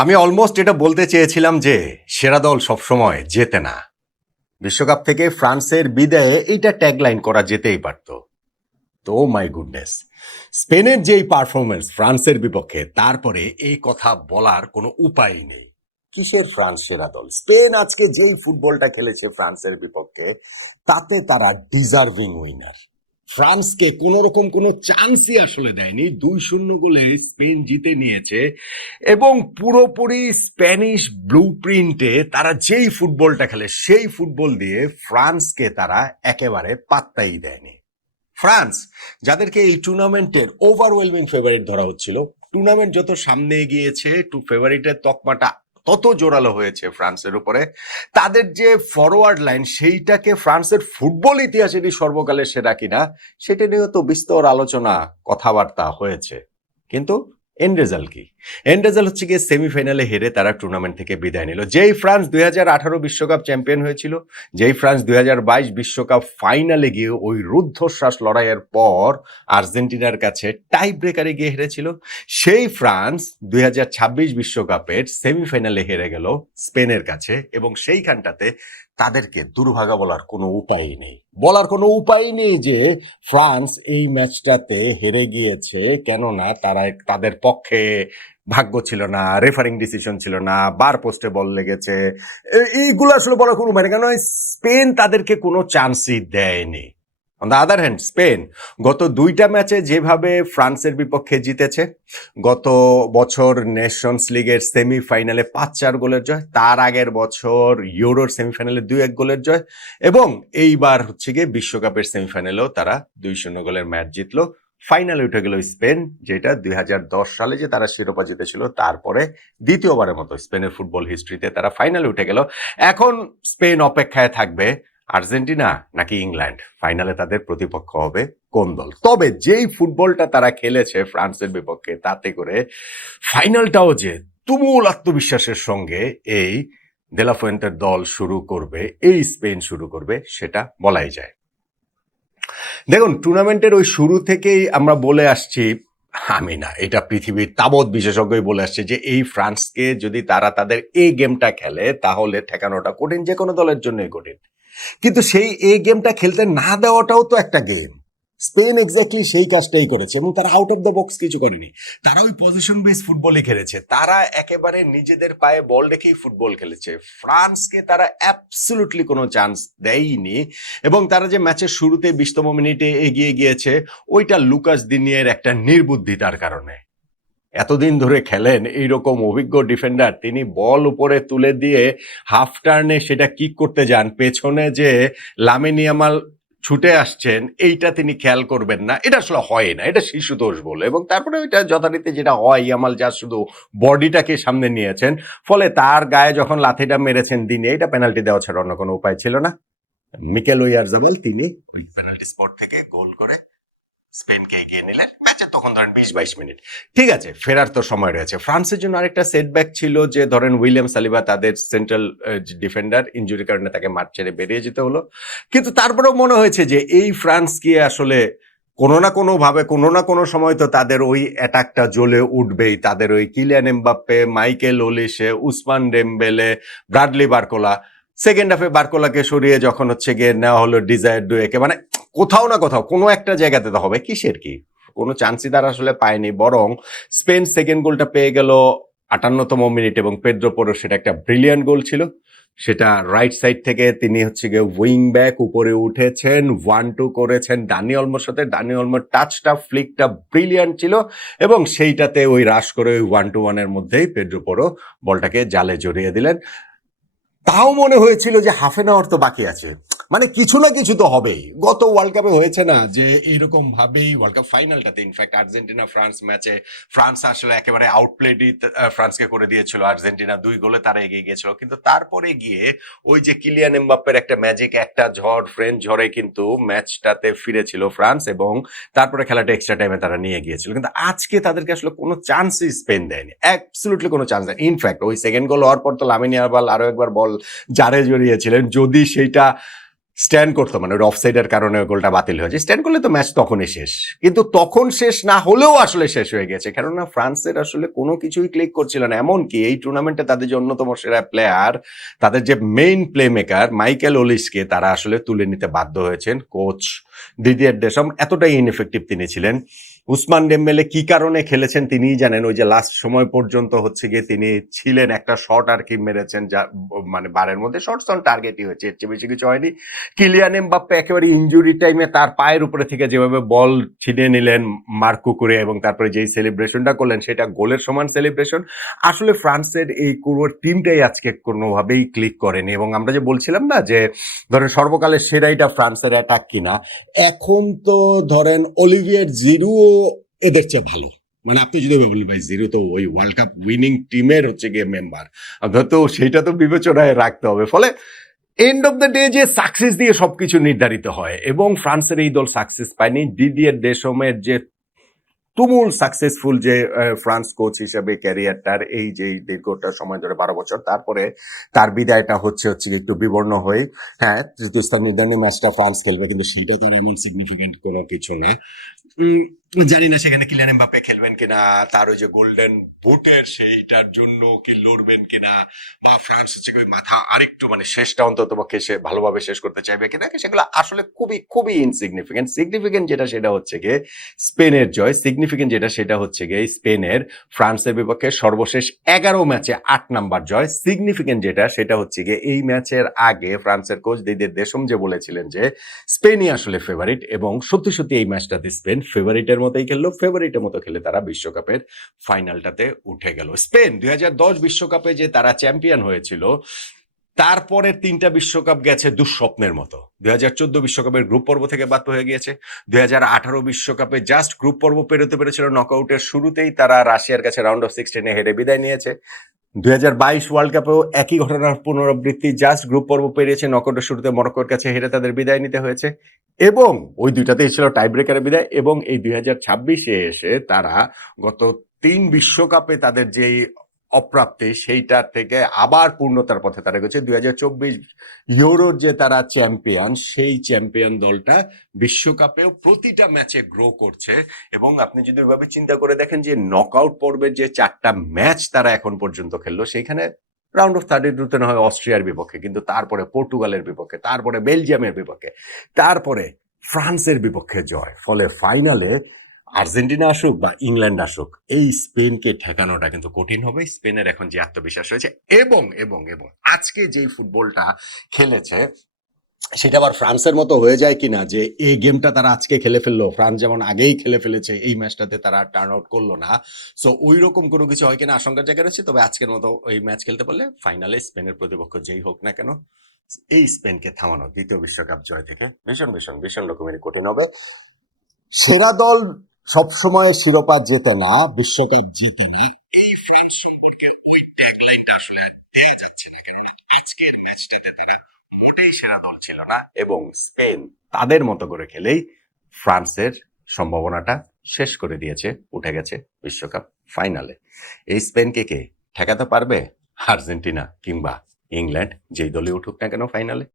আমি অলমোস্ট এটা বলতে চেয়েছিলাম যে সেরা দল সবসময় জেতে না। বিশ্বকাপ থেকে ফ্রান্সের বিদায়ে এইটা ট্যাগলাইন করা যেতেই পারত। তো মাই গুডনেস, স্পেনের যেই পারফরমেন্স ফ্রান্সের বিপক্ষে, তারপরে এই কথা বলার কোনো উপায় নেই। কিসের ফ্রান্স সেরা দল? স্পেন আজকে যেই ফুটবলটা খেলেছে ফ্রান্সের বিপক্ষে, তাতে তারা ডিজার্ভিং উইনার। ফ্রান্সকে কোন রকম কোনো চান্সই আসলে দেয়নি। 2-0 গোলে স্পেন জিতে নিয়েছে এবং পুরোপুরি স্প্যানিশ ব্লু প্রিন্টে তারা যেই ফুটবলটা খেলে সেই ফুটবল দিয়ে ফ্রান্সকে তারা একেবারে পাত্তাই দেয়নি। ফ্রান্স, যাদেরকে এই টুর্নামেন্টের ওভারওয়েলমিং ফেভারিট ধরা হচ্ছিল, টুর্নামেন্ট যত সামনে এগিয়েছে ফেভারিটের তকমাটা তত জোরালো হয়েছে ফ্রান্সের উপরে। তাদের যে ফরওয়ার্ড লাইন, সেইটাকে ফ্রান্সের ফুটবল ইতিহাসেরই সর্বকালের সেরা কিনা সেটা নিয়েও তো বিস্তর আলোচনা কথাবার্তা হয়েছে। কিন্তু এন্ড রেজাল্ট কি? এন্ড রেজাল্ট হচ্ছে গিয়ে সেমিফাইনালে হেরে তারা টুর্নামেন্ট থেকে বিদায় নিল। যেই ফ্রান্স 2018 বিশ্বকাপ চ্যাম্পিয়ন হয়েছিল, যেই ফ্রান্স 2022 বিশ্বকাপ ফাইনালে গিয়ে ওই রুদ্ধশ্বাস লড়াইয়ের পর আর্জেন্টিনার কাছে টাই ব্রেকারে গিয়ে হেরেছিল, সেই ফ্রান্স 2026 বিশ্বকাপের সেমিফাইনালে হেরে গেল স্পেনের কাছে। এবং সেইখানটাতে তাদেরকে দুর্ভাগা বলার কোনো উপায়ই নেই। যে ফ্রান্স এই ম্যাচটাতে হেরে গিয়েছে, কেননা তাদের পক্ষে ভাগ্য ছিল না, রেফারিং ডিসিশন ছিল না, বার পোস্টে বল লেগেছে, এইগুলো আসলে বলার কোনো উপায় নেই, কেন স্পেন তাদেরকে কোনো চান্সই দেয়নি। On the other hand, Spain গত 2টা ম্যাচে যেভাবে ফ্রান্সের বিপক্ষে জিতেছে, গত বছর নেশনস লিগের সেমিফাইনালে 5-4 গোলের জয়, তার আগের বছর ইউরোর সেমিফাইনালে 2-1 গোলের জয়, এবং এইবার হচ্ছে গিয়ে বিশ্বকাপের সেমিফাইনালেও তারা 2-0 গোলের ম্যাচ জিতলো। ফাইনালে উঠে গেল স্পেন, যেটা 2010 সালে যে তারা শিরোপা জিতেছিল তারপরে দ্বিতীয়বারের মতো স্পেনের ফুটবল হিস্ট্রিতে তারা ফাইনালে উঠে গেল। এখন স্পেন অপেক্ষায় থাকবে আর্জেন্টিনা নাকি ইংল্যান্ড, ফাইনালে তাদের প্রতিপক্ষ হবে কোন দল। তবে যেই ফুটবলটা তারা খেলেছে ফ্রান্সের বিপক্ষে, তাতে করে ফাইনালটাও যে তুমুল আত্মবিশ্বাসের সঙ্গে এই দেলা ফুয়েন্তের দল শুরু করবে, এই স্পেন শুরু করবে, সেটা বলাই যায়। দেখুন, টুর্নামেন্টের ওই শুরু থেকেই আমরা বলে আসছি, আমি না, এটা পৃথিবীর তাবৎ বিশেষজ্ঞই বলে আসছে যে এই ফ্রান্সকে যদি তারা তাদের এই গেমটা খেলে তাহলে ঠেকানোটা কঠিন, যে কোনো দলের জন্যই কঠিন। কিন্তু সেই এই গেমটা খেলতে না দেওয়াটাও তো একটা গেম। স্পেন এক্স্যাক্টলি সেই কাজটাই করেছে এবং তারা আউট অফ দ্য বক্স কিছু করেনি। তারা ওই পজিশন বেস ফুটবলই খেলেছে, তারা একেবারে নিজেদের পায়ে বল রেখেই ফুটবল খেলেছে। ফ্রান্সকে তারা অ্যাবসলিউটলি কোনো চান্স দেয়নি এবং তারা যে ম্যাচের শুরুতে 20তম মিনিটে এগিয়ে গিয়েছে, ওইটা লুকাস দিনিয়ের একটা নির্বুদ্ধিতার কারণে। এতদিন ধরে খেলেন এইরকম অভিজ্ঞ ডিফেন্ডার, তিনি বল উপরে তুলে দিয়ে হাফ টার্নে সেটা কিক করতে যান, পেছনে যে লামিন ইয়ামাল ছুটে আসছেন এইটা তিনি খেয়াল করবেন না, এটা আসলে হয় না, এটা শিশু দোষ বলে। এবং তারপরে ওইটা যথারীতি যেটা হয়, ইয়ামাল যা শুধু বডিটাকে সামনে নিয়েছেন, ফলে তার গায়ে যখন লাথিটা মেরেছেন দিনে, এটা পেনাল্টি দেওয়া ছাড়া অন্য কোনো উপায় ছিল না। মিকেল ওয়াইয়ারজাবাল তিনি ওই পেনাল্টি স্পট থেকে গোল করে স্পেনকে এগিয়ে নিলেন। ম্যাচে তখন ধরেন 20-22 মিনিট, ঠিক আছে, ফেরার তো সময় রয়েছে। ফ্রান্সের জন্য আরেকটা সেটব্যাক ছিল যে ধরেন উইলিয়াম সালিবা, তাদের সেন্ট্রাল ডিফেন্ডার, ইনজুরি কারণে তাকে মাঠ ছেড়ে বেরিয়ে যেতে হলো। কিন্তু তারপরেও মনে হয়েছে যে এই ফ্রান্স কি আসলে কোনো না কোনো ভাবে কোনো না কোনো সময় তো তাদের ওই অ্যাটাকটা জ্বলে উঠবেই। তাদের ওই Kylian Mbappe, Michael Olise, Ousmane Dembele, Bradley Barcola, second হাফে বার্কোলাকে সরিয়ে যখন হচ্ছে গিয়ে নেওয়া হলো ডিজায়ার ডুয়েকে, মানে কোথাও না কোথাও কোনো একটা জায়গাতে তো হবে, কিসের কি কোনো চান্সই তারা আসলে পায়নি। বরং স্পেন সেকেন্ড গোলটা পেয়ে গেল 58তম মিনিট এবং পেদ্রো পোরো, সেটা একটা ব্রিলিয়ান্ট গোল ছিল। সেটা রাইট সাইড থেকে তিনি হচ্ছে গিয়ে উইং ব্যাক উপরে উঠেছেন, 1-2 করেছেন ডানি অলমোর সাথে। ডানি অলমোর টাচটা, ফ্লিকটা ব্রিলিয়ান্ট ছিল এবং সেইটাতে ওই রাশ করে ওই 1-1 এর মধ্যেই পেদ্রো পোরো বলটাকে জালে জড়িয়ে দিলেন। তাও মনে হয়েছিল যে হাফ এন আওয়ার তো বাকি আছে, মানে কিছু না কিছু তো হবেই। গত ওয়ার্ল্ড কাপে হয়েছে না যে এইরকম ভাবেই ওয়ার্ল্ড কাপ ফাইনালটাতে, ইনফ্যাক্ট আর্জেন্টিনা ফ্রান্স ম্যাচে ফ্রান্স আসলে একেবারে আউটপ্লেডই ফ্রান্সকে করে দিয়েছিল, আর্জেন্টিনা 2 গোলে তারা এগিয়ে গিয়েছিল। কিন্তু তারপরে গিয়ে ওই যে কিলিয়ান এমবাপ্পের একটা ম্যাজিক, একটা ঝড়, ফ্রেঞ্চ ঝড়ে কিন্তু ম্যাচটাতে ফিরেছিল ফ্রান্স এবং তারপরে খেলাটা এক্সট্রা টাইমে তারা নিয়ে গিয়েছিল। কিন্তু আজকে তাদেরকে আসলে কোনো চান্সই স্পেন দেয়নি, অ্যাবসলিউটলি কোনো চান্স দেয়নি। ইনফ্যাক্ট ওই সেকেন্ড গোল হওয়ার পর তো লামিন ইয়ামাল আরো একবার বল জারে জড়িয়েছিলেন, যদি সেইটা স্ট্যান্ড করতো, মানে ওর অফসাইডের কারণে গোলটা বাতিল হয়েছে, স্ট্যান্ড করলে তো ম্যাচ তখনই শেষ। কিন্তু তখন শেষ না হলেও আসলে শেষ হয়ে গেছে, কেননা ফ্রান্সের আসলে কোনো কিছুই ক্লিক করছিল না। এমনকি এই টুর্নামেন্টে তাদের যে অন্যতম সেরা প্লেয়ার, তাদের যে মেইন প্লে মেকার মাইকেল ওলিসকে তারা আসলে তুলে নিতে বাধ্য হয়েছেন। কোচ দিদিয়ের দেশম এতটাই ইনএফেক্টিভ তিনি ছিলেন। উসমান ডেম্বেলে কি কারণে খেলেছেন তিনিই জানেন। ওই যে লাস্ট সময় পর্যন্ত হচ্ছে গিয়ে তিনি ছিলেন, একটা শট আর কি মেরেছেন, যা মানে বারের মধ্যে শর্টস অন টার্গেটই হয়েছে, এর চেয়ে বেশি কিছু হয়নি। কিলিয়ান এমবাপ্পে একেবারে ইনজুরি টাইমে তার পায়ের উপরে থেকে যেভাবে বল ছিনিয়ে নিলেন মার্কো করে, এবং তারপরে যেই সেলিব্রেশনটা করলেন সেটা গোলের সমান সেলিব্রেশন। আসলে ফ্রান্সের এই পুরো টিমটাই আজকে কোনোভাবেই ক্লিক করেনি। এবং আমরা যে বলছিলাম না যে ধরেন সর্বকালের সেরাইটা ফ্রান্সের অ্যাটাক কিনা, এখন তো ধরেন অলিভিয়ের জিরুও এদের চেয়ে ভালো। মানে আপনি যদি বলেন ভাই জিরো তো ওই ওয়ার্ল্ড কাপ উইনিং টিমের হচ্ছে গিয়ে মেম্বার, তো সেইটা তো বিবেচনায় রাখতে হবে। ফলে এন্ড অফ দ্য ডে যে সাকসেস দিয়ে সবকিছু নির্ধারিত হয়, এবং ফ্রান্সের এই দল সাকসেস পায়নি। দিদিয়ের দেশমের যে তুমুল সাকসেসফুল যে ফ্রান্স কোচ হিসেবে ক্যারিয়ারটার এই যে দীর্ঘটা সময় ধরে 12 বছর, তারপরে তার বিদায়টা হচ্ছে একটু বিবর্ণ হয়ে। হ্যাঁ, তৃতীয় স্থান নির্ধারণী ম্যাচটা ফ্রান্স খেলবে, কিন্তু সেটা তো আর এমন সিগনিফিকেন্ট কোনো কিছু নেই। জানি না সেখানে কিলিয়ান এমবাপ্পে খেলবেন কিনা, তার ওই যে গোল্ডেন বুটের সেইটার জন্য কি লড়বেন কিনা, বা ফ্রান্স হচ্ছে ওই মাথা আরেকটু মানে শেষটা অন্তত পক্ষে সে ভালোভাবে শেষ করতে চাইবে কিনা, সেগুলো আসলে খুবই খুবই ইনসিগনিফিকেন্ট। সিগনিফিকেন্ট যেটা সেটা হচ্ছে গিয়ে স্পেনের জয়, সিগনিফিকেন্ট যেটা সেটা হচ্ছে গিয়ে স্পেনের ফ্রান্সের বিপক্ষে সর্বশেষ 11 ম্যাচে 8 নাম্বার জয়। সিগনিফিকেন্ট যেটা সেটা হচ্ছে গিয়ে এই ম্যাচের আগে ফ্রান্সের কোচ দিদিয়ের দেশম যে বলেছিলেন যে স্পেনই আসলে ফেভারিট, এবং সত্যি সত্যি এই ম্যাচটাতে স্পেন ফেভারিটের মতোই খেললো। ফেভারিটের মতো খেলে তারা বিশ্বকাপের ফাইনালটাতে উঠে গেল। স্পেন 2010 বিশ্বকাপে যে তারা চ্যাম্পিয়ন হয়েছিল, তারপরে 3টা বিশ্বকাপ গেছে দুঃস্বপ্নের মতো। 2014 বিশ্বকাপের গ্রুপ পর্ব থেকে বাদ হয়ে গিয়েছে। 2018 বিশ্বকাপে জাস্ট গ্রুপ পর্ব পেরোতে পেরেছিল, নকআউটের শুরুতেই তারা রাশিয়ার কাছে রাউন্ড অফ 16 হেরে বিদায় নিয়েছে। 2022 ওয়ার্ল্ড কাপেও একই ঘটনার পুনরাবৃত্তি, জাস্ট গ্রুপ পর্ব পেরিয়েছে, নকআউটের শুরুতে মরক্কোর কাছে হেরে তাদের বিদায় নিতে হয়েছে, এবং ওই দুইটাতেই ছিল টাই ব্রেকারের বিদায়। এবং এই 2026-এ এসে তারা গত 3 বিশ্বকাপে তাদের যেই অপ্রাপ্তি, সেইটার থেকে আবার পূর্ণতার পথে তারা গেছে। 2024 ইউরোর যে তারা চ্যাম্পিয়ন, সেই চ্যাম্পিয়ন দলটা বিশ্বকাপেও প্রতিটা ম্যাচে গ্রো করছে। এবং আপনি যদি ওইভাবে চিন্তা করে দেখেন যে নকআউট পর্বের যে 4টা ম্যাচ তারা এখন পর্যন্ত খেললো, সেইখানে রাউন্ড অফ 32-তে না হয় অস্ট্রিয়ার বিপক্ষে, কিন্তু তারপরে পর্তুগালের বিপক্ষে, তারপরে বেলজিয়ামের বিপক্ষে, তারপরে ফ্রান্সের বিপক্ষে জয়। ফলে ফাইনালে আর্জেন্টিনা আসুক বা ইংল্যান্ড আসুক, এই স্পেনকে ঠেকানোটা কিন্তু কঠিন হবে। স্পেনের এখন যে আত্মবিশ্বাস রয়েছে, এবং এবং এবং আজকে যেই ফুটবলটা খেলেছে সেটা আবার ফ্রান্সের মতো হয়ে যায় কিনা, যে এই গেমটা তারা আজকে খেলে ফেললো, ফ্রান্স যেমন আগেই খেলে ফেলেছে, এই ম্যাচটাতে তারা টার্ন আউট করলো না। সো ওই রকম কোনো কিছু হয় কিনা আশঙ্কার জায়গা রয়েছে। তবে আজকের মতো এই ম্যাচ খেলতে পারলে ফাইনালে স্পেনের প্রতিপক্ষ যেই হোক না কেন, এই স্পেনকে থামানো দ্বিতীয় বিশ্বকাপ জয় থেকে ভীষণ ভীষণ ভীষণ রকমেরই কঠিন হবে। সেরা দল সবসময় শিরোপা জেতে না, বিশ্বকাপ জেতে না, এই ফ্রান্স সম্পর্কে ওই ট্যাগলাইনটা আসলে দেয়া যাচ্ছে না, কেননা আজকের ম্যাচটাতে তারা মোটেই সেরা দল ছিল না, এবং স্পেন তাদের মতো করে খেলেই ফ্রান্সের সম্ভাবনাটা শেষ করে দিয়েছে, উঠে গেছে বিশ্বকাপ ফাইনালে। এই স্পেনকে কে ঠেকাতে পারবে? আর্জেন্টিনা কিংবা ইংল্যান্ড, যেই দলে উঠুক না কেন ফাইনালে।